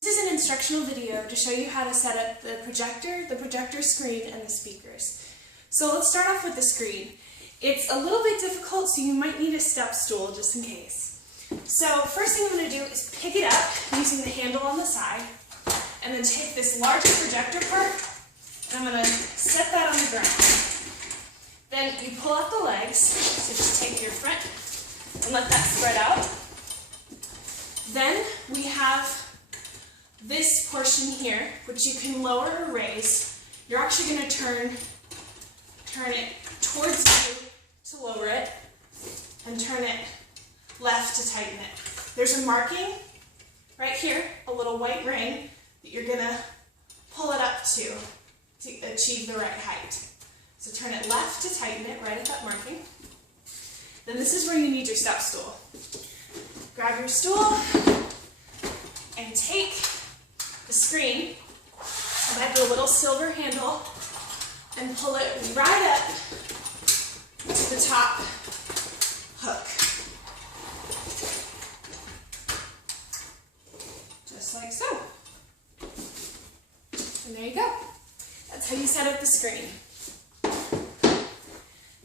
This is an instructional video to show you how to set up the projector screen, and the speakers. So let's start off with the screen. It's a little bit difficult, so you might need a step stool just in case. So first thing I'm going to do is pick it up using the handle on the side, and then take this larger projector part, and I'm going to set that on the ground. Then you pull out the legs, so just take your front and let that spread out. Then we have this portion here, which you can lower or raise. You're actually going to turn it towards you to lower it, and turn it left to tighten it. There's a marking right here, a little white ring that you're going to pull it up to achieve the right height. So turn it left to tighten it right at that marking. Then this is where you need your step stool. Grab your stool and take the screen by the little silver handle and pull it right up to the top hook. Just like so. And there you go. That's how you set up the screen.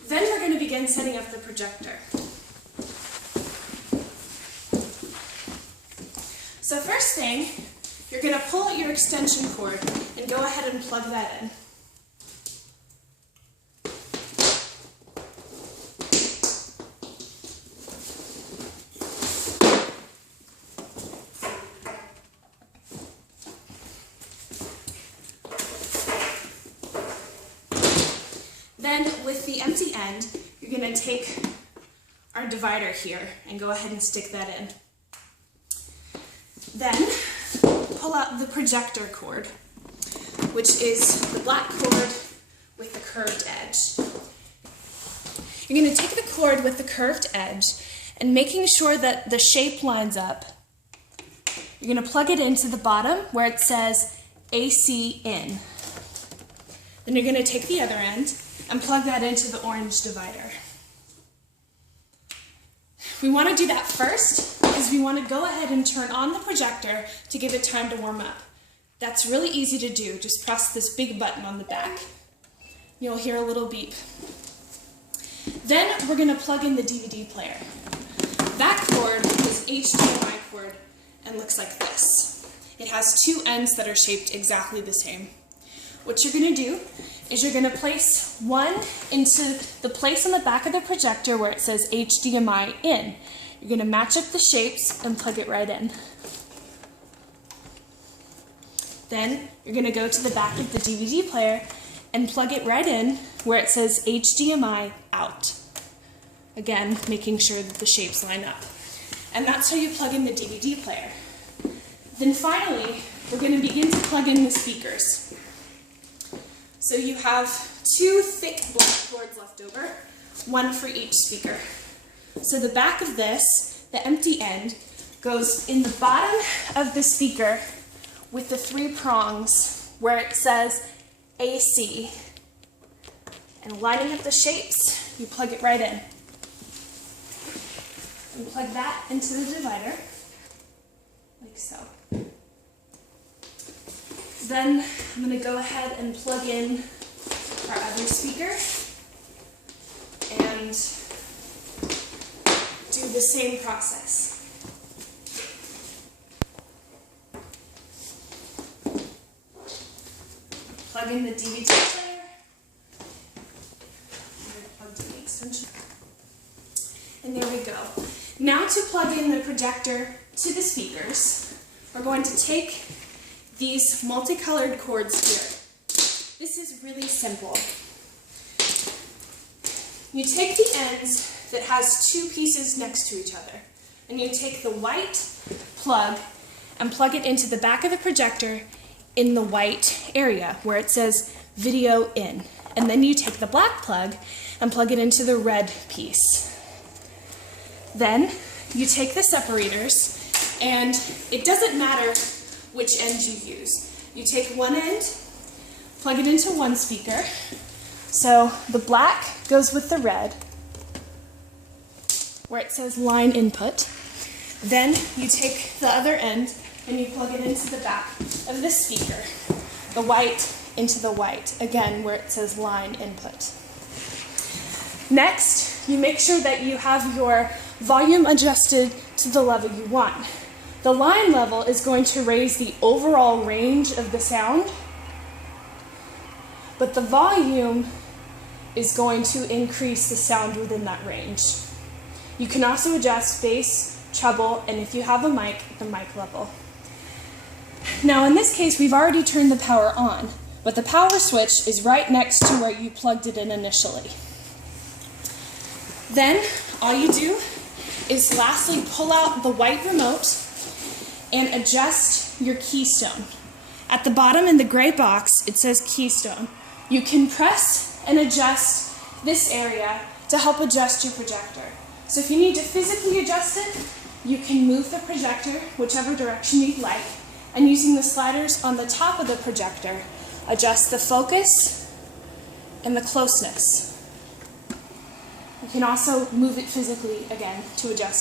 Then we're going to begin setting up the projector. So first thing, you're going to pull out your extension cord and go ahead and plug that in. Then with the empty end, you're going to take our divider here and go ahead and stick that in. Then pull out the projector cord, which is the black cord with the curved edge. You're going to take the cord with the curved edge, and making sure that the shape lines up, you're going to plug it into the bottom where it says AC in. Then you're going to take the other end and plug that into the orange divider. We want to do that first because we want to go ahead and turn on the projector to give it time to warm up. That's really easy to do. Just press this big button on the back. You'll hear a little beep. Then we're going to plug in the DVD player. That cord is HDMI cord and looks like this. It has two ends that are shaped exactly the same. What you're going to do is you're going to place one into the place on the back of the projector where it says HDMI in. You're going to match up the shapes and plug it right in. Then you're going to go to the back of the DVD player and plug it right in where it says HDMI out. Again, making sure that the shapes line up. And that's how you plug in the DVD player. Then finally, we're going to begin to plug in the speakers. So you have two thick black cords left over, one for each speaker. So the back of this, the empty end, goes in the bottom of the speaker with the three prongs where it says AC. And lining up the shapes, you plug it right in. And plug that into the divider, like so. Then I'm going to go ahead and plug in our other speaker and do the same process. Plug in the DVD player, plug in the extension, and there we go. Now to plug in the projector to the speakers, we're going to take these multicolored cords here. This is really simple. You take the ends that has two pieces next to each other, and you take the white plug and plug it into the back of the projector in the white area where it says video in. And then you take the black plug and plug it into the red piece. Then you take the separators, and it doesn't matter which end you use. You take one end, plug it into one speaker. So the black goes with the red, where it says line input. Then you take the other end and you plug it into the back of the speaker. The white into the white, again where it says line input. Next, you make sure that you have your volume adjusted to the level you want. The line level is going to raise the overall range of the sound, but the volume is going to increase the sound within that range. You can also adjust bass, treble, and if you have a mic, the mic level. Now in this case, we've already turned the power on, but the power switch is right next to where you plugged it in initially. Then all you do is lastly pull out the white remote and adjust your keystone. At the bottom in the gray box, it says keystone. You can press and adjust this area to help adjust your projector. So if you need to physically adjust it, you can move the projector whichever direction you'd like, and using the sliders on the top of the projector, adjust the focus and the closeness. You can also move it physically again to adjust